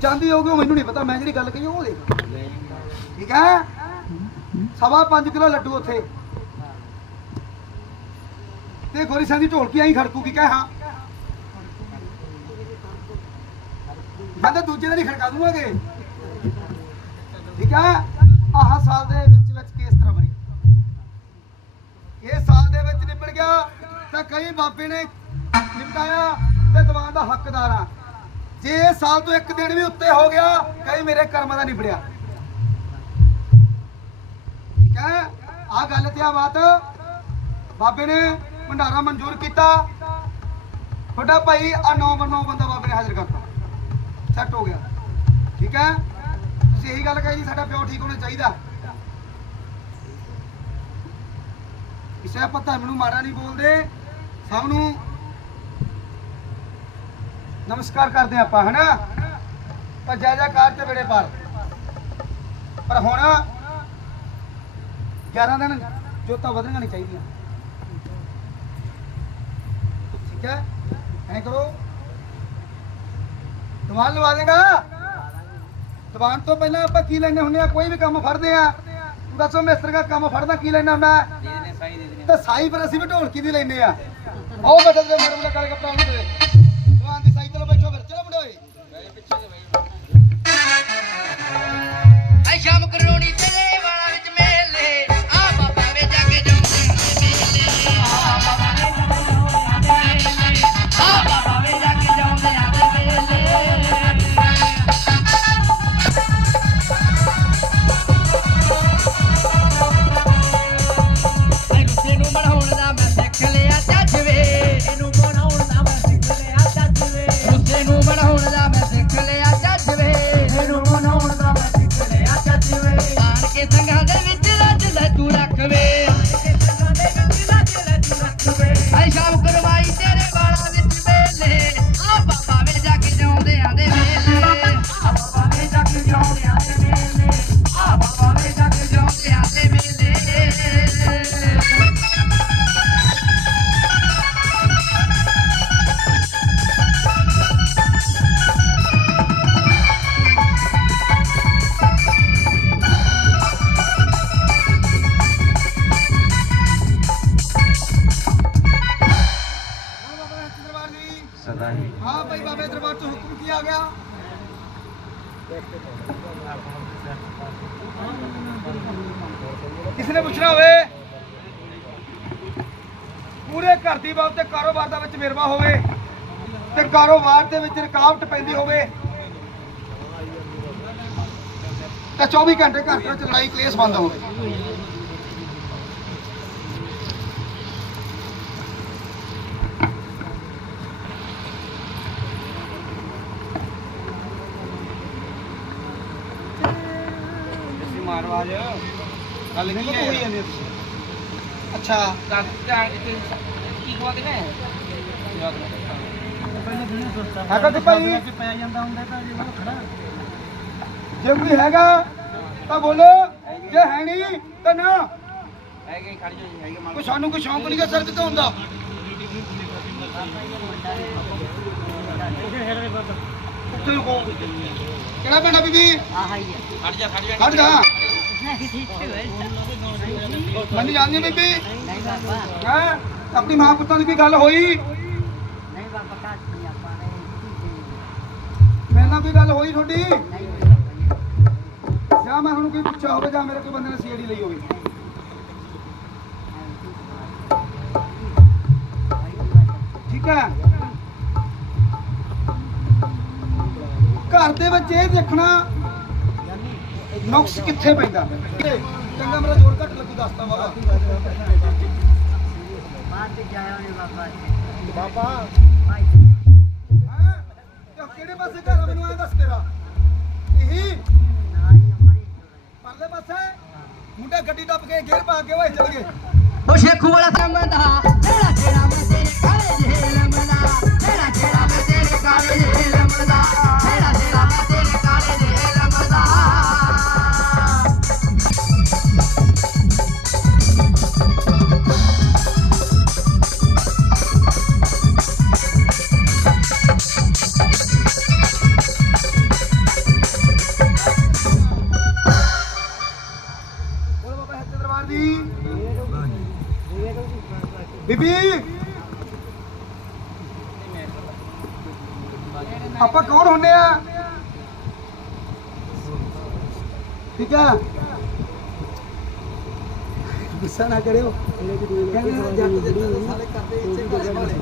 ਜਾਂਦੀ ਹੋਊਗੀ, ਉਹ ਮੈਨੂੰ ਨਹੀਂ ਪਤਾ, ਮੈਂ ਜਿਹੜੀ ਗੱਲ ਕਹੀ ਉਹ ਦੇਖ। ਠੀਕ ਹੈ? ਸਵਾ 5 ਕਿਲੋ ਲੱਡੂ ਉੱਥੇ। ਤੇ ਗੋਰੀ ਸਿੰਘ ਦੀ ਢੋਲਕੀ ਆਈ ਖੜਕੂਗੀ, ਕਹੇ ਹਾਂ। ਮੈਂ ਤਾਂ ਦੂਜੇ ਦਿਨ ਹੀ ਖੜਕਾ ਦੂੰਗਾਗੇ ਠੀਕ ਹੈ? ਆਹ ਸਾਲ ਦੇ ਵਿੱਚ ਵਿੱਚ ਕਿਸ ਤਰ੍ਹਾਂ ਬਣੀ। ਇਹ ਸਾਲ ਦੇ ਵਿੱਚ ਨਿਬੜ ਗਿਆ, ਤਾਂ ਕਈ ਬਾਬੇ ਨੇ ਨਿਪਟਾਇਆ ਤੇ ਦੀਵਾਨ ਦਾ ਹੱਕਦਾਰ ਆ। ਜੇ ਇਹ ਸਾਲ ਤੋਂ ਇੱਕ ਦਿਨ ਵੀ ਉੱਤੇ ਹੋ ਗਿਆ, ਕਈ ਮੇਰੇ ਕਰਮਾਂ ਦਾ ਨਿਬੜਿਆ। ਠੀਕ ਹੈ ਆ ਗੱਲ ਤੇ ਆ ਬਾਤ। ਬਾਬੇ ਨੇ ਭੰਡਾਰਾ ਮਨਜ਼ੂਰ ਕੀਤਾ। ਤੁਹਾਡਾ ਭਾਈ ਆ 9 9 ਬੰਦਾ ਬਾਬੇ ਨੇ ਹਾਜ਼ਰ ਕਰਤਾ। ਸੈੱਟ ਹੋ ਗਿਆ। ਠੀਕ ਹੈ? ਤੁਸੀਂ ਇਹੀ ਗੱਲ ਕਹੀ ਜੀ, ਸਾਡਾ ਪਿਓ ਠੀਕ ਹੋਣਾ ਚਾਹੀਦਾ। ਕਿਸੇ ਆਪਾਂ ਧਰਮ ਨੂੰ ਮਾੜਾ ਨਹੀਂ ਬੋਲਦੇ। ਸਭ ਨੂੰ ਨਮਸਕਾਰ ਕਰਦੇ ਆਪਾਂ ਹਨਾ? ਪਰ ਜੈ ਜੈਕਾਰ ਤੇ ਬੇੜੇ ਪਾਰ ਪਰ ਹੁਣ 11 ਦਿਨ ਜੋਤਾਂ ਵਧਣੀਆਂ ਨਹੀਂ ਚਾਹੀਦੀਆਂ। ਠੀਕ ਹੈ? ਐਂ ਕਰੋ। ਦੀਵਾਨ ਲਵਾ ਦੇਗਾ। ਦੀਵਾਨ ਤੋਂ ਪਹਿਲਾਂ ਆਪਾਂ ਕੀ ਲੈਣੇ ਹੁੰਦੇ ਆ ਕੋਈ ਵੀ ਕੰਮ ਫੜਦੇ ਆ ਤੂੰ ਦੱਸੋ ਮਿਸਤਰੀ ਦਾ ਕੰਮ ਫੜਦਾ ਕੀ ਲੈਣਾ ਹੁੰਦਾ ਤੇ ਸਾਈ ਪਰ ਅਸੀਂ ਵੀ ਢੋਲਕੀ ਦੀ ਲੈਨੇ ਆ ਉਹ ਬਦਲ ਦੇ ਮੜ ਮੁੰਡਾ ਕਾਲੇ ਕੱਪੜਾ ਉਹਨੂੰ ਦੇ ਐ ਸ਼ਾਮ ਪੂਰੇ ਘਰ ਦੀ ਬਾਤ ਤੇ ਕਾਰੋਬਾਰ ਦਾ ਵਿੱਚ ਮਿਰਵਾ ਹੋਵੇ ਤੇ ਕਾਰੋਬਾਰ ਦੇ ਵਿੱਚ ਰੁਕਾਵਟ ਪੈਂਦੀ ਹੋਵੇ। ਤਾਂ 24 ਘੰਟੇ ਘਰ ਦੇ ਵਿੱਚ ਲੜਾਈ ਕਲੇਸ਼ ਬੰਦ ਹੋਵੇ। ਮਾਰਵਾਜ ਮੈਨੂੰ ਕੀ ਤਾਂ ਹੋਈ ਹੈ। ਜਾਂਦੀ। ਅੱਛਾ। ਕੀ ਖਵਾ ਕੇ ਗਏ ਹੈਗਾ ਤੇ ਭਾਈ। ਪੈ ਜਾਂਦਾ ਹੁੰਦਾ ਤਾਂ ਜੇ ਉਹ ਖੜਾ। ਜੇ ਕੋਈ ਹੈਗਾ ਤਾਂ ਬੋਲੋ। ਜੇ ਹੈ ਨਹੀਂ ਤਾਂ ਨਾ। ਹੈਗੇ ਖੜ ਜਾ ਜੀ ਹੈਗੇ ਕੋਈ ਸਾਨੂੰ ਕੋਈ ਸ਼ੌਂਕ ਨਹੀਂ ਗਾ ਸਰ ਕਿਤੋਂ ਹੁੰਦਾ। ਉੱਥੇ ਕਿਹੜਾ ਪਿੰਡ ਆ ਬੀਬੀ? ਖੜ ਜਾ ਖੜ ਜਾ। ਖੜ ਜਾ। ਮੰਨੀ ਜਾਂਦੀ ਬੀਬੀ। ਹੈ? ਆਪਣੀ ਮਾਂ ਪੁੱਤਾਂ ਦੀ ਕੋਈ ਗੱਲ ਹੋਈ? ਮੇਰੇ ਨਾਲ ਕੋਈ ਗੱਲ ਹੋਈ ਤੁਹਾਡੀ? ਜਾਂ। ਮੈਂ ਹੁਣ ਕੋਈ ਪੁੱਛਿਆ ਹੋਵੇ ਜਾਂ ਮੇਰੇ ਕੋਈ ਬੰਦੇ ਨੇ ਸੀਡੀ ਲਈ ਹੋਵੇ? ਠੀਕ ਹੈ। ਘਰ ਦੇ ਵਿੱਚ ਇਹ ਦੇਖਣਾ ਨੁਕਸ ਕਿੱਥੇ ਪੈਂਦਾ? ਚੰਗਾ ਮੇਰਾ ਜੋਰ ਘੱਟ ਲੱਗੂ ਦੱਸਦਾ ਬਾਬਾ ਬਾਬਾ। ਹੈਂ? ਤੇ ਕਿਹੜੇ ਪਾਸੇ ਘਰ ਆ ਮੈਨੂੰ ਐ ਦੱਸ ਤੇਰਾ? ਇਹੀ? ਪਰਲੇ ਪਾਸੇ? ਮੁੰਡਾ ਗੱਡੀ ਟੱਪ ਕੇ ਗੇਰ ਪਾ ਕੇ ਵਾਏ ਚਲ ਗਏ। ਉਹ ਸ਼ੇਖੂ ਵਾਲਾ ਸੰਮਦਾ ਜਿਹੜਾ ਜਿਹੜਾ ਮੈਂ ਤੇਰੇ ਕਾਲੇ ਜਿਹੇ ਲੰਮਦਾ ਜਿਹੜਾ ਜਿਹੜਾ ਮੈਂ ਤੇਰੇ ਕਾਲੇ ਜਿਹੇ ਲੰਮਦਾ ਜਿਹੜਾ ਜਿਹੜਾ ਮੈਂ ਤੇਰੇ ਕਾਲੇ ਜਿਹੇ ਬੀਬੀ। ਆਪਾਂ ਕੌਣ ਹੁੰਨੇ ਆ? ਠੀਕ ਆ। ਗੁੱਸਾ ਨਾ ਕਰਿਓ। ਕਹਿੰਦੇ ਜੱਟ ਦੇ ਸਾਰੇ ਕਰਦੇ ਇੱਥੇ ਘਰੇ ਵਾਲੇ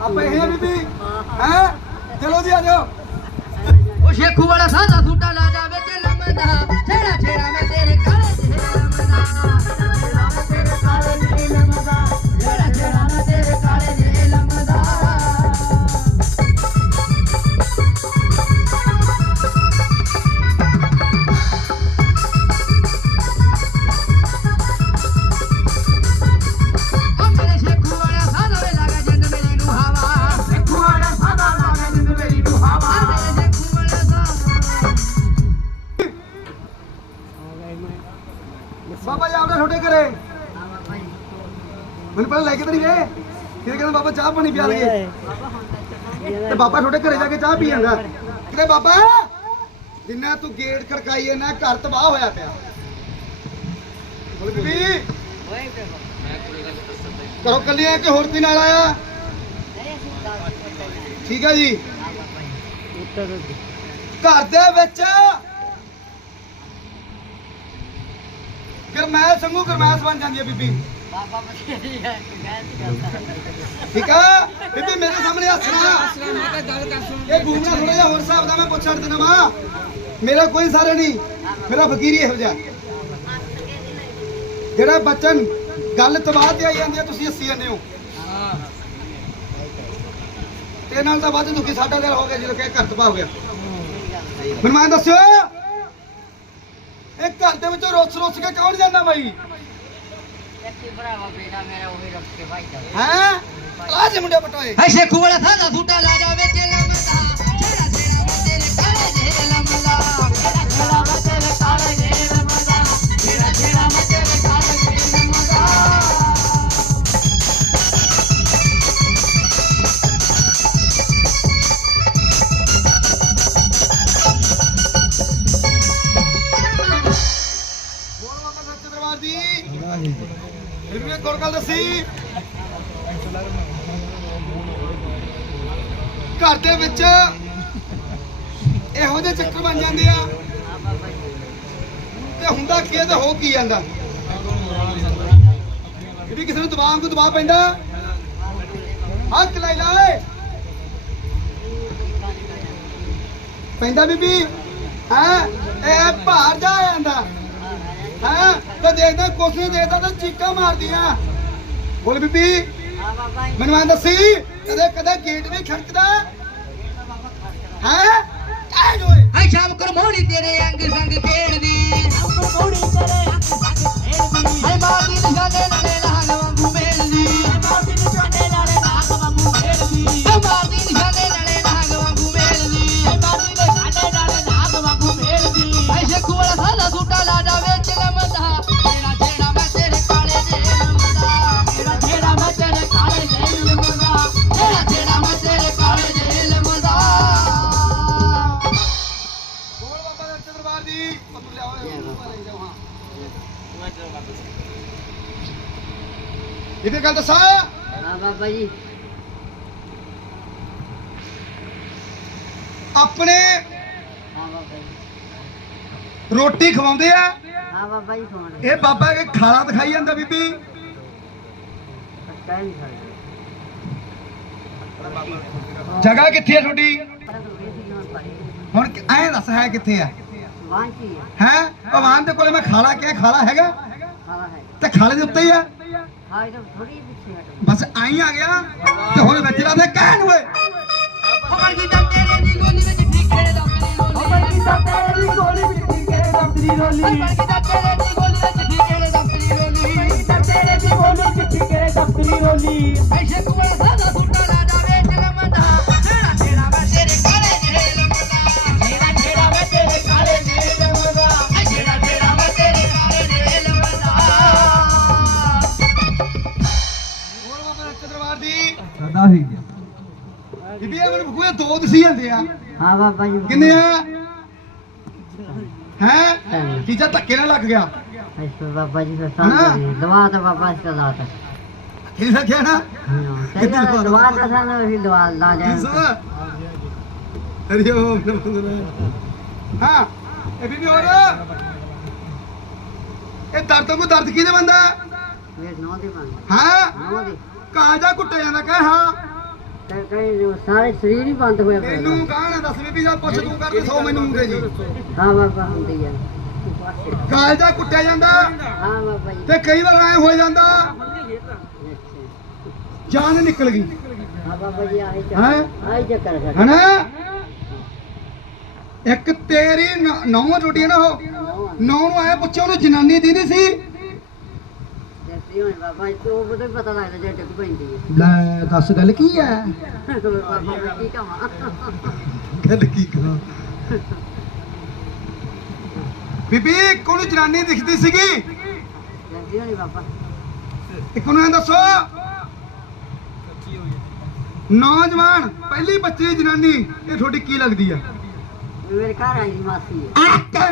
ਆਪਾਂ ਇਹ ਆ ਬੀਬੀ। ਹੈ? ਚਲੋ ਜੀ ਆ ਜਾਓ। ਉਹ ਸ਼ੇਖੂ ਵਾਲਾ ਸਾਦਾ ਸੂਟਾ ਲਾ ਜਾਵੇ ਤੇ ਲੰਮਦਾ ਛੇੜਾ ਛੇੜਾ ਮੈਂ ਤੇਰੇ ਘਰੇ ਛੇੜਾ ਲੰਮਦਾ ਤੇਰੇ ਘਰੇ ਛੇੜਾ ਲੰਮਦਾ ਛੇੜਾ ਛੇੜਾ ਮੈਂ ਤੇਰੇ ਕਾਲੇ ਬਾਬਾ ਤੁਹਾਡੇ ਘਰੇ ਜਾ ਕੇ ਚਾਹ ਪੀ ਜਾਂਦਾ। ਕਿਤੇ ਬਾਬਾ, ਜਿੰਨਾ ਤੂੰ ਗੇਟ ਖੜਕਾਈ ਨਾ ਘਰ ਤਬਾਹ ਹੋਇਆ ਪਿਆ। ਬੋਲ ਕਰੋ ਕੱਲੀ ਆ ਕਿ ਹੋਰ ਦੀ ਨਾਲ ਆਇਆ। ਠੀਕ ਹੈ ਜੀ। ਘਰ ਦੇ ਵਿੱਚ ਗਰਮੈਸ਼ ਸੰਗੂ ਗਰਮੈਸ਼ ਬਣ ਜਾਂਦੀ ਹੈ ਬੀਬੀ। ਠੀਕ ਆ? ਬੀਬੀ, ਮੇਰੇ ਸਾਹਮਣੇ ਹੱਸਣਾ ਇਹ ਘੂਮਣਾ ਥੋੜਾ ਜਿਹਾ ਹੋਰ ਹਿਸਾਬ ਦਾ ਮੈਂ ਪੁੱਛ ਛੱਡ ਦੇਣਾ ਵਾ ਮੇਰਾ ਕੋਈ ਸਾਰੇ ਨਹੀਂ। ਮੇਰਾ ਫਕੀਰੀ ਇਹੋ ਜਿਹਾ। ਜਿਹੜਾ ਬਚਨ ਗੱਲ ਤਬਾਹ ਤੇ ਆਈ ਜਾਂਦੀ ਹੈ ਤੁਸੀਂ ਹੱਸੀ ਜਾਂਦੇ ਹੋ। ਤੇ ਨਾਲ ਤਾਂ ਵੱਧ ਦੁਖੀ ਸਾਡਾ ਦਿਲ ਹੋ ਗਿਆ, ਜਦੋਂ ਕਿ ਘਰ ਤਬਾਹ ਹੋ ਗਿਆ। ਮੈਨੂੰ ਮੈਂ ਦੱਸਿਓ, ਇਹ ਘਰ ਦੇ ਵਿੱਚੋਂ ਰੁੱਸ ਰੁੱਸ ਕੇ ਕੌਣ ਜਾਂਦਾ ਬਾਈ? ਹੈ? ਆ ਜੇ ਮੁੰਡੇ ਪਟੋਏ। ਹੈ ਸ਼ੇਖੂ ਵਾਲਾ ਸਾਦਾ ਸੂਟਾ ਹੁੰਦਾ ਕੀ ਹੈ ਤੇ ਕਿਸੇ ਨੂੰ ਦਬਾਅ ਨੂੰ ਦਬਾਅ ਪੈਂਦਾ, ਹੱਥ ਲੈ ਲੈ ਪੈਂਦਾ ਬੀਬੀ, ਹਾਂ? ਇਹ ਭਾਰ ਜਾ ਜਾਂਦਾ ਹਾਂ? ਤੇ ਦੇਖਦਾ, ਕੁਛ ਨਹੀਂ ਦੇਖਦਾ ਤਾਂ ਚੀਕਾਂ ਮਾਰਦੀਆਂ। ਬੋਲ ਬੀਬੀ, ਮੈਨੂੰ ਐਂ ਦੱਸੀ ਕਦੇ ਕਦੇ ਗੇਟ ਵੀ ਖੜਕਦਾ। ਹੈ? ਕਹਿ ਜੋਏ ਹੈ ਸ਼ਾਮ ਕਰਮੋਣੀ ਤੇਰੇ ਅੰਗ ਸੰਗ ਖੇਡਦੀ। ਸ਼ਾਮ ਕਰਮੋਣੀ ਤੇਰੇ ਅੰਗ ਸੰਗ ਖੇਡਦੀ। ਹੈ ਮਾਰਦੀ ਨਿਸ਼ਾਨੇ ਨਾਲੇ ਗੱਲ ਦੱਸਾਂ? ਹਾਂ ਬਾਬਾ ਜੀ। ਆਪਣੇ ਹਾਂ ਬਾਬਾ ਜੀ। ਰੋਟੀ ਖਵਾਉਂਦੇ ਆ? ਹਾਂ ਬਾਬਾ ਜੀ ਸੁਣ ਇਹ ਬਾਬਾ ਕੇ ਖਾਲਾ ਦਿਖਾਈ ਜਾਂਦਾ ਬੀਬੀ। ਜਗ੍ਹਾ ਕਿੱਥੇ ਹੈ ਤੁਹਾਡੀ? ਹੁਣ ਐਂ ਦੱਸ ਹੈ ਕਿੱਥੇ ਆ? ਵਾਂਚੀ ਹੈ ਹੈ? ਭਗਵਾਨ ਦੇ ਕੋਲੇ ਮੈਂ ਖਾਲਾ ਕਿਹਾ ਖਾਲਾ ਹੈਗਾ? ਤੇ ਖਾਲੇ ਦੇ ਉੱਤੇ ਹੀ ਆ? ਬਸ ਆਈ ਆ ਗਿਆ ਤੇ ਹੁਣ ਵਿੱਚ ਲਾ ਦੇ ਕਹਿਣ ਓਏ ਖਬਰ ਕੀ ਤਾਂ ਤੇਰੇ ਦੀ ਗੋਲੀ ਵਿੱਚ ਠੀਕਰੇ ਦਫਤਰੀ ਰੋਲੀ। ਖਬਰ ਕੀ ਤਾਂ ਤੇਰੇ ਦੀ ਗੋਲੀ ਵਿੱਚ ਠੀਕਰੇ ਦਫਤਰੀ ਰੋਲੀ। ਖਬਰ ਕੀ ਤਾਂ ਤੇਰੇ ਦੀ ਗੋਲੀ ਵਿੱਚ ਠੀਕਰੇ ਦਫਤਰੀ ਰੋਲੀ। ਖਬਰ ਕੀ ਤਾਂ ਤੇਰੇ ਦੀ ਗੋਲੀ ਵਿੱਚ ਠੀਕਰੇ ਦਫਤਰੀ ਰੋਲੀ। ਐਸ਼ੇ ਕੁਵਲ ਸਾਦਾ ਸੁੱਟਾ ਦੋ ਦਸੀ ਜਾਂਦੇ ਆ। ਹਾਂ ਬਾਬਾ ਜੀ ਕਿੰਨੇ ਆ? ਹੈ? ਤੀਜਾ ਧੱਕੇ ਨਾਲ ਲੱਗ ਗਿਆ। ਇਸ ਬਾਬਾ ਜੀ ਦਾ ਹਾਂ। ਸਾਥ ਦਵਾ ਤਾਂ ਬਾਬਾ ਇਸ ਦਾ ਦਾਤਾ ਕੀ ਲੱਗਿਆ ਨਾ? ਹਾਂ ਦਵਾ ਤਾਂ ਸਾਨੂੰ ਅਸੀਂ ਦਵਾ ਲਾ ਜਾਏ ਹਰੀ ਓਮ ਨਮੋ ਨਾਰਾਇਣ ਹਾਂ ਇਹ ਵੀ ਹੋਰ? ਇਹ ਦਰਦ ਨੂੰ ਦਰਦ ਕਿਹਦੇ ਬੰਦਾ? ਇਹ ਨੌ ਦੀ ਬਣ ਹਾਂ? ਨੌ ਦੀ। ਕਾਜਾ ਕੁੱਟਿਆ ਜਾਂਦਾ ਕਹੇ ਹਾਂ। ਤੇ ਕਈ ਜੋ ਸਾਰੇ ਸਰੀਰ ਹੀ ਬੰਦ ਹੋਇਆ ਪਿਆ ਤੈਨੂੰ ਗਾਣਾ ਦੱਸ ਬੀਬੀ ਦਾ ਪੁੱਛ ਤੂੰ ਕਰਦੇ ਸੋ ਮੈਨੂੰ ਹੁੰਦੇ ਜੀ। ਹਾਂ ਬਾਬਾ ਹੁੰਦੀ ਆ। ਕਾਜਾ ਕੁੱਟਿਆ ਜਾਂਦਾ ਹਾਂ ਬਾਬਾ ਜੀ। ਤੇ ਕਈ ਵਾਰ ਐ ਹੋ ਜਾਂਦਾ। ਅੱਛਾ। ਜਾਨ ਨਿਕਲ ਗਈ। ਹਾਂ ਬਾਬਾ ਜੀ ਆਹੀ ਹੈਂ? ਚੱਕਰ ਆਹੀ ਚੱਕਰ ਹੈ। ਹਨਾ? ਇੱਕ ਤੇਰੀ ਨੌਂ ਟੁੱਟੀ ਨਾ ਉਹ। ਨੌਂ ਨੂੰ ਆਇਆ ਪੁੱਛਿਆ ਉਹਨੂੰ ਜਨਾਨੀ ਦੀਦੀ ਸੀ? ਜੈਸੀ ਹੋਏ ਬਾਬਾ ਜੀ ਤੋਂ ਬਦੇ ਪਤਾ ਲੱਗਦਾ ਜੇ ਟਿਕ ਪੈਂਦੀ ਹੈ ਲੈ ਦੱਸ ਗੱਲ ਕੀ ਹੈ ਬਾਬਾ ਮੈਂ ਕੀ ਕਹਾਂ ਗੱਲ ਕੀ ਕਰਾਂ ਬੀਬੀ ਕੋਣ ਜਨਾਨੀ ਦਿਖਦੀ ਸੀਗੀ। ਜੈਸੀ ਹੋਏ ਬਾਬਾ। ਇੱਕ ਨੂੰ ਇਹ ਦੱਸੋ। ਨੌਜਵਾਨ ਪਹਿਲੀ ਬੱਚੀ ਜਨਾਨੀ ਇਹ ਤੁਹਾਡੀ ਕੀ ਲੱਗਦੀ ਆ? ਮੇਰੇ ਘਰ ਆਈ ਮਾਸੀ। ਹੈ।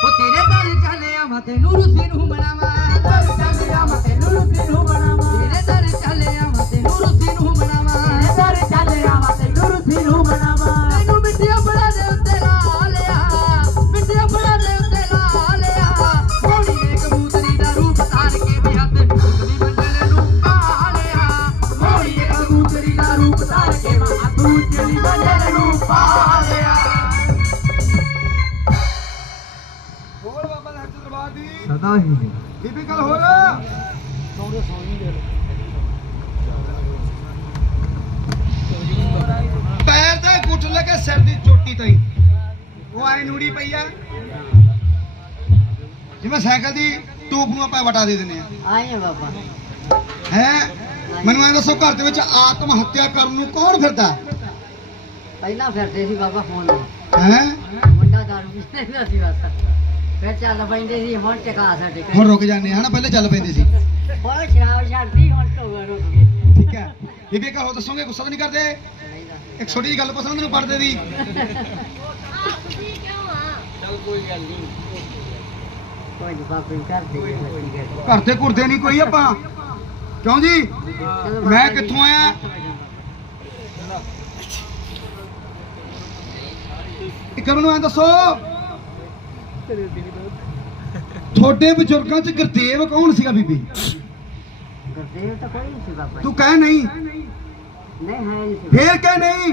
ਉਹ ਤੇਰੇ ਘਰ ਚੱਲਿਆ ਮੈਂ ਤੈਨੂੰ ਰੁੱਸੀ ਨੂੰ ਨੂੰ ਆਪਾਂ ਵਟਾ ਦੇ ਦਿੰਦੇ ਆ। ਆਏ ਬਾਬਾ। ਹੈ? ਮੈਨੂੰ ਐਂ ਦੱਸੋ ਘਰ ਦੇ ਵਿੱਚ ਆਤਮ ਹੱਤਿਆ ਕਰਨ ਨੂੰ ਕੌਣ ਫਿਰਦਾ? ਪਹਿਲਾਂ ਫਿਰਦੇ ਸੀ ਬਾਬਾ ਫੋਨ ਹੈ? ਮੁੰਡਾ ਦਾਰੂ ਪੀਂਦਾ ਸੀ ਬਸ। ਫਿਰ ਚੱਲ ਪੈਂਦੇ ਸੀ ਹੁਣ ਟਿਕਾ ਸਾਡੇ ਹੁਣ ਘਰ ਰੁਕ ਜਾਂਦੇ ਆ ਹਨਾ ਪਹਿਲੇ ਚੱਲ ਪੈਂਦੇ ਸੀ। ਹੁਣ ਸ਼ਰਾਬ ਛੱਡਦੀ ਹੁਣ ਢੋਗਾ ਰੁਕ ਗਏ ਠੀਕ ਹੈ। ਬੀਬੀ ਕਹੋ ਦੱਸੋਗੇ ਗੁੱਸਾ ਤਾਂ ਨਹੀਂ ਕਰਦੇ? ਇੱਕ ਛੋਟੀ ਜਿਹੀ ਗੱਲ ਪਸੰਦ ਨੂੰ ਪੜਦੇ ਦੀ। ਚੱਲ ਕੋਈ ਗੱਲ ਨਹੀਂ। ਕੋਈ ਹੀ। ਘਰ ਤੇ ਘੁਰਦੇ ਨਹੀਂ ਆਪਾਂ? ਕਿਉਂ ਜੀ? ਮੈਂ ਕਿੱਥੋਂ ਆਇਆ? ਐਂ ਦੱਸੋ। ਤੁਹਾਡੇ ਬਜ਼ੁਰਗਾਂ ਚ ਗੁਰਦੇਵ ਕੌਣ ਸੀਗਾ ਬੀਬੀ? ਗੁਰਦੇਵ ਤਾਂ ਕੋਈ ਨਹੀਂ ਸੀ ਬਾਬਾ ਜੀ। ਤੂੰ ਕਹਿ ਨਹੀਂ। ਨਹੀਂ ਹੈ ਨਹੀਂ ਸੀ। ਫੇਰ ਕਹਿ ਨਹੀਂ।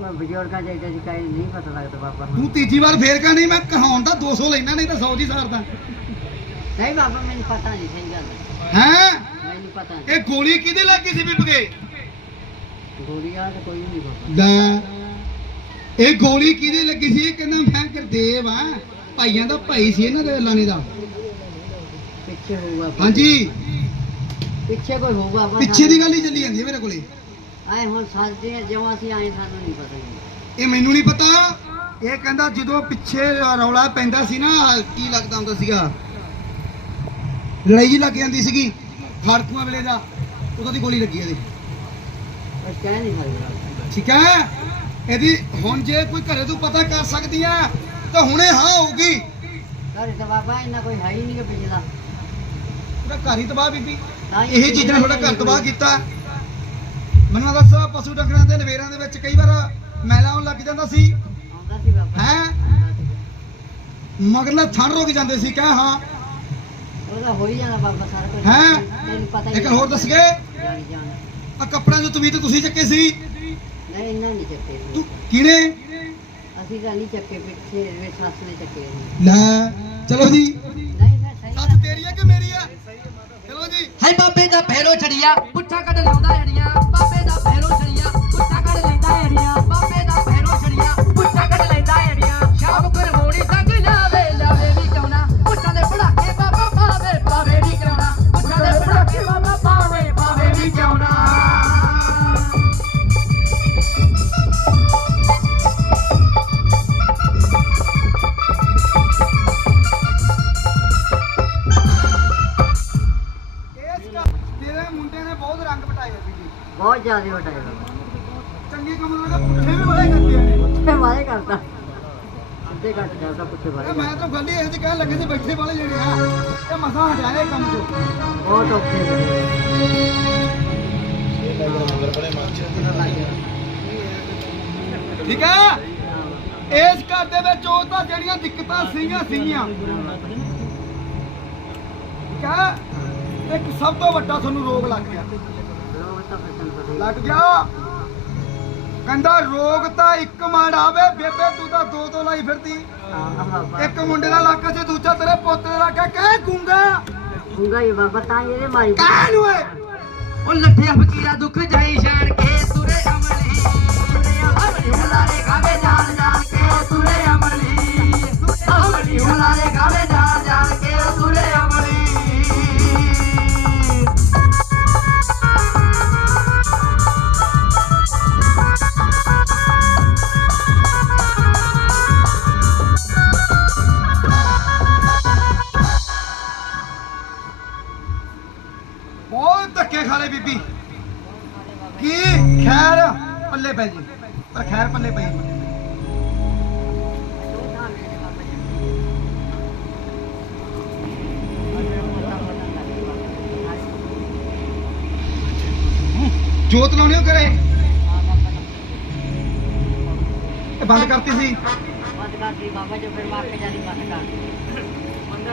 ਬਜ਼ੁਰਗਾਂ ਦੇ ਜੀ ਕਾਈ ਨਹੀਂ ਪਤਾ ਲੱਗਦਾ ਬਾਬਾ ਨੂੰ। ਤੂੰ ਤੀਜੀ ਵਾਰ ਫੇਰ ਕਹਿ ਨਹੀਂ ਮੈਂ ਕਹਾਉਣ ਦਾ 200 ਲੈਣਾ ਨਹੀਂ ਤਾਂ 100 ਦੀ। ਸਾਰਦਾ ਨਹੀਂ ਬਾਬਾ ਮੈਨੂੰ ਪਤਾ ਨਹੀਂ ਸਹੀ ਗੱਲ ਹੈ। ਹੈ? ਮੈਨੂੰ ਪਤਾ ਨਹੀਂ। ਇਹ ਗੋਲੀ ਕਿਹਦੇ ਲੱਗੀ ਸੀ ਬੀਬਗੇ ਗੋਲੀ ਵਾਲਾ ਤਾਂ ਕੋਈ ਨਹੀਂ ਬਾਬਾ। ਲੈ। ਇਹ ਗੋਲੀ ਕਿਹਦੀ ਲੱਗੀ ਸੀ? ਇਹ ਕਹਿੰਦਾ ਮੈਂ ਗੁਰਦੇਵ ਆ। ਭਾਈਆਂ ਦਾ ਭਾਈ ਸੀ ਇਹਨਾਂ ਦੇ ਲਾਣੇ ਦਾ। ਪਿੱਛੇ ਹੋਊਗਾ। ਬਾਬਾ। ਹਾਂਜੀ। ਪਿੱਛੇ ਕੋਈ ਹੋਊਗਾ ਬਾਬਾ? ਪਿੱਛੇ ਦੀ ਗੱਲ ਹੀ ਚੱਲੀ ਜਾਂਦੀ ਹੈ ਮੇਰੇ ਕੋਲੇ। ਆਏ ਹੁਣ ਸਾਜਦੇ ਆ ਜਿਉਂ ਅਸੀਂ ਆਏ ਸਾਨੂੰ ਨਹੀਂ ਪਤਾ ਜੀ। ਇਹ ਮੈਨੂੰ ਨਹੀਂ ਪਤਾ। ਇਹ ਕਹਿੰਦਾ ਜਦੋਂ ਪਿੱਛੇ ਰੌਲਾ ਪੈਂਦਾ ਸੀ ਨਾ ਕੀ ਲੱਗਦਾ ਹੁੰਦਾ ਸੀਗਾ? ਲੜਾਈ ਜਿਹੀ ਲੱਗ ਜਾਂਦੀ ਸੀਗੀ ਫਾੜਕੂਆਂ ਵੇਲੇ ਦਾ ਉਦੋਂ ਦੀ ਗੋਲੀ ਲੱਗੀ ਇਹਦੇ। ਬਸ ਕਹਿ ਨਹੀਂ ਸਕਦਾ ਠੀਕ ਹੈ? ਇਹਦੀ ਹੁਣ ਜੇ ਕੋਈ ਘਰੇ ਤੋਂ ਪਤਾ ਕਰ ਸਕਦੀ ਆ ਤਾਂ ਹੁਣੇ ਹਾਂ ਹੋਊਗੀ। ਘਰੇ ਤਾਂ ਬਾਬਾ ਇੰਨਾ ਕੋਈ ਹੈ ਹੀ ਨਹੀਂ ਕਿ ਪਿਛਲਾ। ਪੂਰਾ ਘਰ ਹੀ ਤਬਾਹ ਬੀਬੀ। ਤਾਂ ਹੀ ਇਹ ਚੀਜ਼ਾਂ ਤੁਹਾਡਾ ਘਰ ਤਬਾਹ ਕੀਤਾ। ਮੈਨੂੰ ਦੱਸ ਪਸ਼ੂ ਡੰਗਰਾਂ ਦੇ ਲਵੇਰਾਂ ਦੇ ਵਿੱਚ ਕਈ ਵਾਰ ਮੈਲਾ ਆਉਣ ਲੱਗ ਜਾਂਦਾ ਸੀ ਹੈਂ? ਸੀ। ਮਗਰਲੇ ਥਣ ਰੁਕ ਜਾਂਦੇ ਸੀ ਕਹਿ ਹਾਂ ਉਹਦਾ ਹੋ ਹੀ ਜਾਂਦਾ ਬਾਬਾ ਸਾਰਾ ਕੁਝ ਹੈਂ? ਤੈਨੂੰ ਪਤਾ ਹੀ ਇੱਕ ਹੋਰ ਦੱਸ ਗਏ ਆ ਕੱਪੜਿਆਂ ਨੂੰ ਤਵੀਤ ਤੁਸੀਂ ਚੱਕੇ ਸੀ ਨਹੀਂ ਇੰਨਾ ਨਹੀਂ ਚੱਕੇ। ਤੂੰ ਕਿਹਨੇ ਅਸੀਂ ਤਾਂ ਨਹੀਂ ਚੱਕੇ ਪਿੱਛੇ ਵੇ ਸੱਸ ਨੇ ਚੱਕੇ। ਲੈ ਚਲੋ ਜੀ ਹਾਏ ਬਾਬੇ ਦਾ ਪਹਿਰੋ ਛੜੀਆ ਪੁੱਠਾ ਕੱਢ ਲਾਉਂਦਾ ਏੜੀਆਂ ਬਾਬੇ ਦਾ ਪਹਿਰੋ ਛੜੀਆ। ਇਹ ਵਾਲੇ ਮੈਂ ਤਾਂ ਗੱਲ ਹੀ ਇਹ ਜਿਹੀ ਕਹਿਣ ਲੱਗੇ ਸੀ ਬੈਠੇ ਵਾਲੇ ਜਿਹੜੇ ਆ ਇਹ ਮਸਾਂ ਹਟਾਏ ਕੰਮ ਤੋਂ ਬਹੁਤ ਔਖੇ ਠੀਕ ਹੈ? ਇਸ ਘਰ ਦੇ ਵਿੱਚ ਉਹ ਤਾਂ ਜਿਹੜੀਆਂ ਦਿੱਕਤਾਂ ਸੀਗੀਆਂ ਸੀਗੀਆਂ। ਠੀਕ ਹੈ? ਇੱਕ ਸਭ ਤੋਂ ਵੱਡਾ ਤੁਹਾਨੂੰ ਰੋਗ ਲੱਗ ਗਿਆ। ਤੈਨੂੰ ਲੱਗ ਗਿਆ? ਕਹਿੰਦਾ ਰੋਗ ਤਾਂ ਇੱਕ ਮਾੜ ਆਵੇ ਬੇਬੇ ਤੂੰ ਤਾਂ ਦੋ ਦੋ ਲਾਈ ਫਿਰਦੀ। ਇੱਕ ਮੁੰਡੇ ਦਾ ਇਲਾਕਾ ਸੀ ਦੂਜਾ ਤੇਰੇ ਪੁੱਤ ਦਾ ਇਲਾਕਾ ਕਹਿ ਗੁੰਗਾ। ਗੁੰਗਾ ਹੀ ਬਾਬਾ ਤਾਂ ਇਹਦੇ ਮਾਰੀ। ਕਹਿ ਨੂੰ ਏ ਉਹ ਲੱਠਿਆ ਫਕੀਰਾ ਦੁੱਖ ਜਾਈ ਛਾਣ ਕੇ ਤੁਰੇ ਅਮਲੀ ਤੁਰੇ ਅਮਲੀ ਹੁਲਾਰੇ ਗਾਵੇ ਜਾਣ ਜਾਣ ਕੇ ਤੁਰੇ ਅਮਲੀ ਅਮਲੀ ਹੁਲਾਰੇ ਗਾਵੇ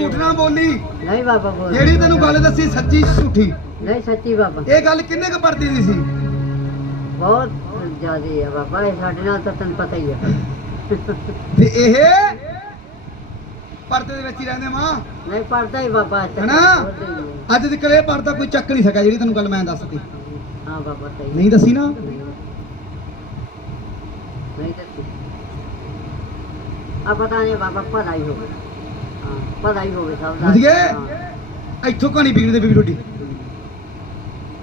ਝੂਠ ਨਾ ਬੋਲੀ। ਨਹੀਂ ਬਾਬਾ ਬੋਲ। ਜਿਹੜੀ ਤੈਨੂੰ ਗੱਲ ਦੱਸੀ ਸੱਚੀ ਝੂਠੀ। ਨਹੀਂ ਸੱਚੀ ਬਾਬਾ। ਇਹ ਗੱਲ ਕਿੰਨੇ ਕੁ ਪਰਦੀ ਦੀ ਸੀ? ਬਹੁਤ ਜ਼ਿਆਦੀ ਹੈ ਬਾਬਾ ਇਹ ਸਾਡੇ ਨਾਲ ਤਾਂ ਤੈਨੂੰ ਪਤਾ ਹੀ ਹੈ ਤੇ ਇਹ ਪਰਦੇ ਦੇ ਵਿੱਚ ਹੀ ਰਹਿੰਦੇ ਮਾਂ। ਨਹੀਂ ਪੜਦਾ ਹੀ ਬਾਬਾ ਇੱਥੇ ਹਨਾ? ਬੋਲਦੇ ਹੀ ਹੈ। ਅੱਜ ਤੱਕ ਇਹ ਪਰਦਾ ਕੋਈ ਚੱਕ ਨਹੀਂ ਸਕਿਆ ਜਿਹੜੀ ਤੈਨੂੰ ਗੱਲ ਮੈਂ ਦੱਸਦੀ ਹਾਂ ਬਾਬਾ ਸਹੀ ਨਹੀਂ ਦੱਸੀ ਨਾ? ਨਹੀਂ ਦੱਸੀ। ਆ ਪਤਾ ਨਹੀਂ ਬਾਬਾ ਹੀ ਹੋਵੇ ਭਲਾ ਹੀ ਹੋਵੇ ਸਭ ਦਾ। ਵਧੀਆ। ਹਾਂ। ਇੱਥੋਂ ਕਹਾਣੀ ਵਿਗੜੀ ਤੇ ਬੀਬੀ ਰੋਟੀ।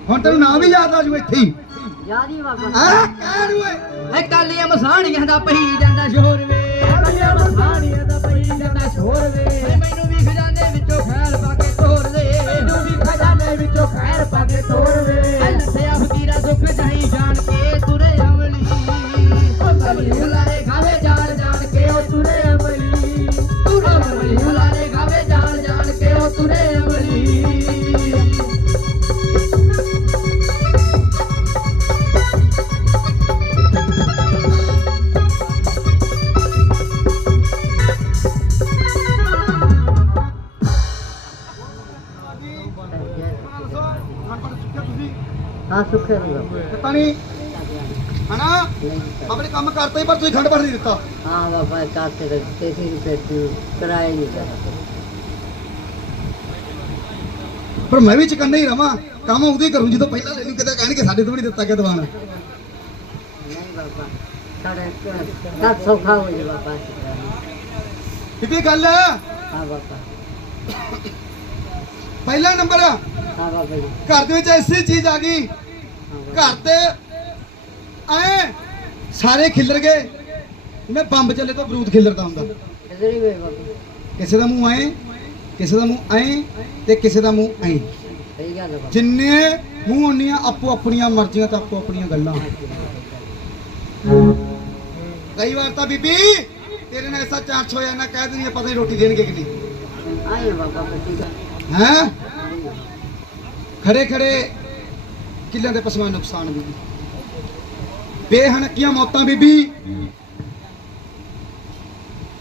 ਹੁਣ ਤੈਨੂੰ ਨਾਂ ਵੀ ਯਾਦ ਆ ਜੂ ਇੱਥੇ ਹੀ। ਯਾਦ ਹੀ ਬਾਬਾ। ਆ ਕਹਿਣ ਓਏ। ਐ ਕਾਲੀਆਂ ਮਸਾਣੀਆਂ ਦਾ ਪਈ ਜਾਂਦਾ ਸ਼ੋਰ ਵੇ। ਕਾਲੀਆਂ ਮਸਾਣੀਆਂ ਦਾ ਪਈ ਜਾਂਦਾ ਸ਼ੋਰ ਵੇ। ਮੈਨੂੰ ਵੀ ਖਜ਼ਾਨੇ ਵਿੱਚੋਂ ਖੈਰ ਪਾ ਕੇ ਤੋਰ ਦੇ। ਮੈਨੂੰ ਵੀ ਖਜ਼ਾਨੇ ਵਿੱਚੋਂ ਖੈਰ ਪਾ ਕੇ ਤੋਰ ਹੀ ਪਰ ਤੁਸੀਂ ਖੰਡ ਨਹੀਂ ਦਿੱਤਾ। ਹਾਂ ਬਾਬਾ ਕਾਸੇ ਦੇ ਤੇਰੀ ਰੁਪਏ ਕਰਾਏ ਨਹੀਂ ਕਰਦਾ ਪਰ ਮੈਂ ਵੀ ਚਕੰਨੇ ਹੀ ਰਵਾਂ ਕੰਮ ਉਹਦੀ ਕਰੂੰ ਜਦੋਂ ਪਹਿਲਾਂ ਮੈਨੂੰ ਕਿਤੇ ਕਹਿਣਗੇ ਸਾਡੇ ਤੋਂ ਵੀ ਨਹੀਂ ਦਿੱਤਾ ਗਿਆ ਦੀਵਾਨ। ਨਹੀਂ ਬਾਬਾ ਸਾਡੇ ਦਾ ਸੌਖਾ ਹੋ ਜਾ ਬਾਬਾ ਕਿਤੇ ਗੱਲ ਹੈ ਹਾਂ ਬਾਬਾ। ਪਹਿਲਾ ਨੰਬਰ। ਹਾਂ ਬਾਬਾ ਘਰ ਦੇ ਵਿੱਚ ਐਸੀ ਚੀਜ਼ ਆ ਗਈ। ਘਰ ਤੇ ਐ ਸਾਰੇ ਖਿੱਲਰ ਗਏ। ਜਿਵੇਂ ਬੰਬ ਚੱਲੇ ਤਾਂ ਬਰੂਦ ਖਿੱਲਰਦਾ ਹੁੰਦਾ। ਹੀ ਕਿਸੇ ਦਾ ਮੂੰਹ ਐ ਕਿਸੇ ਦਾ ਮੂੰਹ ਐ ਤੇ ਕਿਸੇ ਦਾ ਮੂੰਹ ਐ। ਹੈ ਜਿੰਨੇ ਮੂੰਹ ਉਹਨੀਆਂ ਆਪੋ ਆਪਣੀਆਂ ਮਰਜ਼ੀਆਂ ਤੇ ਆਪੋ ਆਪਣੀਆਂ ਗੱਲਾਂ। ਕਈ ਵਾਰ ਤਾਂ ਬੀਬੀ ਤੇਰੇ ਨਾਲ ਐਸਾ ਚਾਂਚ ਹੋ ਜਾਣਾ ਕਹਿ ਦਿੰਦੀ ਪਤਾ ਨਹੀਂ ਰੋਟੀ ਦੇਣਗੇ ਕਿ ਨਹੀਂ। ਆਏ ਬਾਬਾ ਹੈ? ਖੜੇ ਖੜੇ ਕਿੱਲਿਆਂ ਦੇ ਪਸ਼ੂਆਂ ਨੂੰ ਨੁਕਸਾਨ ਬੀਬੀ ਬੇਹਣਕੀਆਂ ਮੌਤਾਂ ਬੀਬੀ।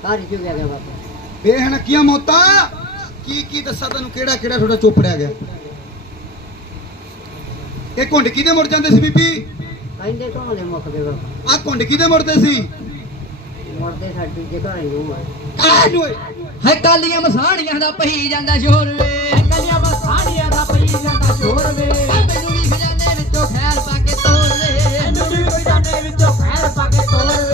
ਘਰ ਚੁ ਗਿਆ ਗਿਆ ਬਾਬਾ? ਬੇਹਣਕੀਆਂ ਮੌਤਾਂ? ਕੀ ਕੀ ਦੱਸਾਂ ਤੈਨੂੰ ਕਿਹੜਾ ਕਿਹੜਾ ਤੁਹਾਡਾ ਚੋਪੜਿਆ ਗਿਆ? ਇਹ ਘੁੰਡ ਕਿਹਦੇ ਮੁੜ ਜਾਂਦੇ ਸੀ ਬੀਬੀ? ਕਹਿੰਦੇ ਕੋਣ ਦੇ ਮੁੱਕ ਗਏ ਬਾਬਾ? ਆ ਘੁੰਡ ਕਿਹਦੇ ਮੁੜਦੇ ਸੀ? ਮੁਰਦੇ ਸਾਡੀ ਜੇ ਘਰ ਹੀ ਨੂੰ ਆ। ਨੂੰ। ਹੈ ਕਾਲੀਆਂ ਮਸਾਣੀਆਂ ਦਾ ਪਈ ਜਾਂਦਾ ਸ਼ੋਰ ਵੇ। ਕਾਲੀਆਂ ਮਸਾਣੀਆਂ ਦਾ ਪਈ ਜਾਂਦਾ ਸ਼ੋਰ ਵੇ। ਵੀ ਖਜ਼ਾਨੇ ਵਿੱਚੋਂ ਖੈਰ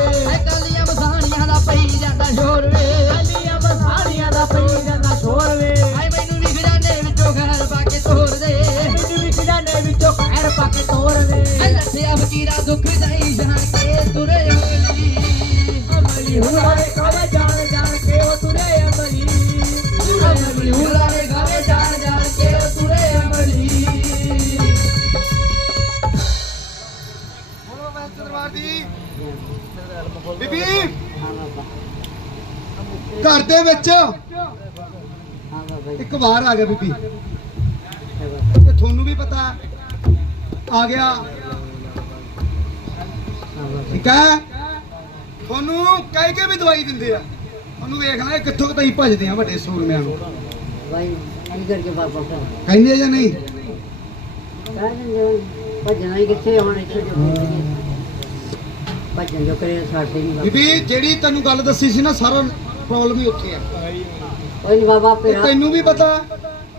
ਵਿੱਚ। ਬਾਬਾ ਜੀ ਇੱਕ ਵਾਰ ਆ ਗਿਆ ਬੀਬੀ। ਤੇ ਤੁਹਾਨੂੰ ਵੀ ਪਤਾ ਆ ਗਿਆ। ਠੀਕ ਹੈ? ਤੁਹਾਨੂੰ ਕਹਿ ਕੇ ਵੀ ਦਵਾਈ ਦਿੰਦੇ ਆ। ਉਹਨੂੰ ਵੇਖ ਲੈ ਕਿੱਥੋਂ ਕੁ ਤਾਈ ਭਜਦੇ ਆ ਵੱਡੇ ਸੂਰਮਿਆਂ ਨੂੰ। ਭਾਈ ਕੀ ਕਰਕੇ ਬਾਬਾ ਕਹਿੰਦੇ ਜਾਂ ਨਹੀਂ? ਭੱਜਣਾ ਹੀ ਕਿੱਥੇ ਹੁਣ ਇੱਥੇ ਜੋ ਬੋਲਦੇ ਭੱਜਣ ਜੋ ਕਰੇ ਸਾਡੇ ਨਹੀਂ ਬਾਬਾ ਬੀਬੀ ਜਿਹੜੀ ਤੈਨੂੰ ਗੱਲ ਦੱਸੀ ਸੀ ਨਾ ਸਾਰਾ ਪ੍ਰੋਬਲਮ ਹੀ ਉੱਥੇ ਆ। ਕੋਈ ਬਾਬਾ ਤੇ ਆਪੇ ਤੈਨੂੰ ਵੀ ਪਤਾ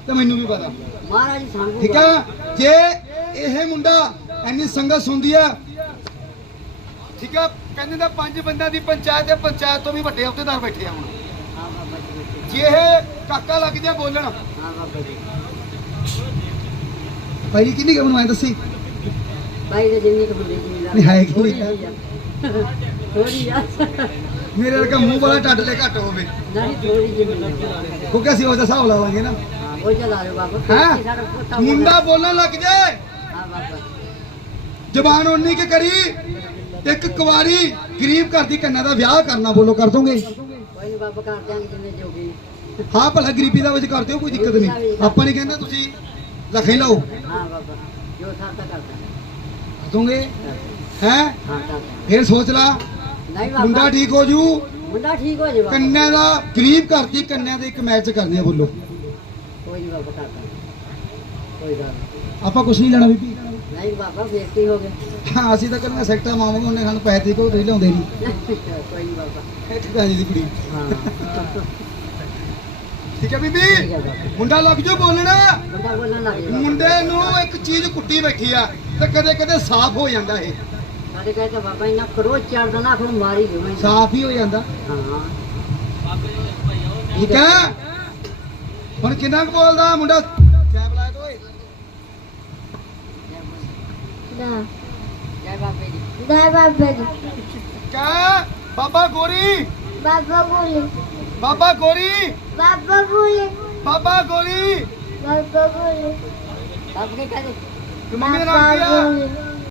ਤੇ ਮੈਨੂੰ ਵੀ ਪਤਾ। ਮਹਾਰਾਜ ਜੀ ਸਾਨੂੰ ਠੀਕ ਆ? ਜੇ ਇਹ ਮੁੰਡਾ ਇੰਨੀ ਸੰਗਤ ਹੁੰਦੀ ਆ ਠੀਕ ਆ? ਕਹਿੰਦੇ ਦਾ ਪੰਜ ਬੰਦਿਆਂ ਦੀ ਪੰਚਾਇਤ ਹੈ ਪੰਚਾਇਤ ਤੋਂ ਵੀ ਵੱਡੇ ਅਹੁਦੇਦਾਰ ਬੈਠੇ ਆ ਹੁਣ। ਹਾਂ ਬਾਬਾ ਜੀ ਇਹ ਕਾਕਾ ਲੱਗ ਜਾ ਬੋਲਣ। ਹਾਂ ਬਾਬਾ ਜੀ। ਭਾਈ ਕਿੰਨੀ ਕੁ ਬਣਵਾਏ ਦੱਸੀ? ਭਾਈ ਦੇ ਜਿੰਨੀ ਕੁ ਹੁੰਦੀ ਜ਼ਿਮੀਦਾਰ ਨਹੀਂ, ਹੈ ਕਿ। ਨਹੀਂ? ਥੋੜੀ ਆ। ਮੇਰੇ ਵਰਗਾ ਮੂੰਹ ਵਾਲਾ ਟੱਡਲੇ ਘੱਟ ਹੋਵੇ। ਨਹੀਂ ਥੋੜੀ ਜ਼ਿਮੀਦਾਰ ਕਿਉਂਕਿ ਅਸੀਂ ਉਹਦਾ ਹਿਸਾਬ ਲਾਵਾਂਗੇ ਨਾ। ਉਹ ਚਲਾ ਰਹੇ ਬਾਬਾ। ਮੁੰਡਾ ਬੋਲਣ ਲੱਗ ਜਾਏ ਹਾਂ ਬਾਬਾ। ਜ਼ਬਾਨ ਉਨੀ ਕਿ ਕਰੀ ਇੱਕ ਕੁਵਾਰੀ ਗਰੀਬ ਘਰ ਦੀ ਕੰਨਾਂ ਦਾ ਵਿਆਹ ਕਰਨਾ ਬੋਲੋ ਕਰ ਦੋਗੇ? ਕੋਈ ਬਾਬਾ ਕਰ ਦਿਆਂਗੇ ਜਿੰਨੇ ਜੋਗੀ। ਹਾਂ ਭਲਾ ਗਰੀਬੀ ਦਾ ਵਿੱਚ ਕਰਦੇ ਹੋ ਕੋਈ ਦਿੱਕਤ ਨਹੀਂ। ਆਪਾਂ ਨਹੀਂ ਕਹਿੰਦੇ ਤੁਸੀਂ ਲਖੇ ਲਾਓ। ਹਾਂ ਬਾਬਾ। ਜੋ ਸਾਡਾ ਕਰਦਾ ਕਰ ਦੋਗੇ? ਹੈ? ਹਾਂ ਫੇਰ ਸੋਚ ਲਾ। ਨਹੀਂ ਮੁੰਡਾ ਠੀਕ ਹੋ ਜੂ? ਮੁੰਡਾ ਠੀਕ ਹੋ ਜੇ ਬਾਬਾ ਕੰਨਿਆਂ ਦਾ ਗਰੀਬ ਘਰ ਦੀ ਕੰਨਿਆਂ ਦੇ ਇੱਕ ਮੈਚ ਕਰਨੀ ਆ ਬੋਲੋ। ਕੋਈ ਨਹੀਂ ਬਾਬਾ ਕਰਦਾ। ਕੋਈ ਗੱਲ ਨਹੀਂ। ਆਪਾਂ ਕੁਝ ਨਹੀਂ ਲੈਣਾ ਬੀਬੀ। ਨਹੀਂ ਬਾਬਾ ਕੀ ਹੋ ਗਿਆ? ਹਾਂ ਅਸੀਂ ਤਾਂ ਕਹਿੰਦੇ ਸੈਕਟਰ ਮਾਵਾਂਗੇ ਉਹਨੇ ਸਾਨੂੰ ਪੈਸੇ ਦੇ ਕੇ ਉਹ ਨਹੀਂ ਲਿਆਉਂਦੇ ਨਹੀਂ। ਕੋਈ ਨਹੀਂ ਬਾਬਾ। ਇਹ ਠਿਕਾਣੇ ਦੀ ਕੁੜੀ। ਹਾਂ। ਠੀਕ ਹੈ ਬੀਬੀ? ਠੀਕ ਹੈ ਬਾਬਾ। ਮੁੰਡਾ ਲੱਗ ਜੋ ਬੋਲਣਾ। ਮੁੰਡਾ ਬੋਲਣ ਲੱਗ ਗਿਆ ਮੁੰਡੇ ਨੂੰ ਇੱਕ ਚੀਜ਼ ਕੁੱਟੀ ਬੈਠੀ ਆ ਤੇ ਕਦੇ ਕਦੇ ਸਾਫ਼ ਹੋ ਜਾਂਦਾ ਇਹ। ਸਾਡੇ ਕਹੇ ਤਾਂ ਬਾਬਾ ਇਹਨਾਂ ਕਰੋ ਚੜਦਾ ਨਾ ਆਖੋ ਮਾਰੀ ਗਿਓ ਮੈਂ। ਸਾਫ਼ ਹੀ ਹੋ ਜਾਂਦਾ। ਹਾਂ। ਠੀਕ ਹੈ? ਹੁਣ ਕਿੰਨਾ ਕੁ ਬੋਲਦਾ ਮੁੰਡਾ? ਜੈ ਬੁਲਾਇਆ ਓਏ। ਜੈ ਬਾਬੇ ਜੀ ਜੈ ਬਾਬਾ ਜੀ ਕਹ ਬਾਬਾ ਗੋਰੀ? ਬਾਬਾ ਬੋਲੇ। ਬਾਬਾ ਗੋਰੀ? ਬਾਬਾ ਬੋਲੇ। ਬਾਬਾ ਗੋਰੀ? ਬਾਬਾ ਬੋਲੇ। ਬਾਬਾ ਕੇ ਕਹਦੇ ਤੇ ਮੰਮੀ ਦਾ ਨਾਮ ਕੀ ਆ?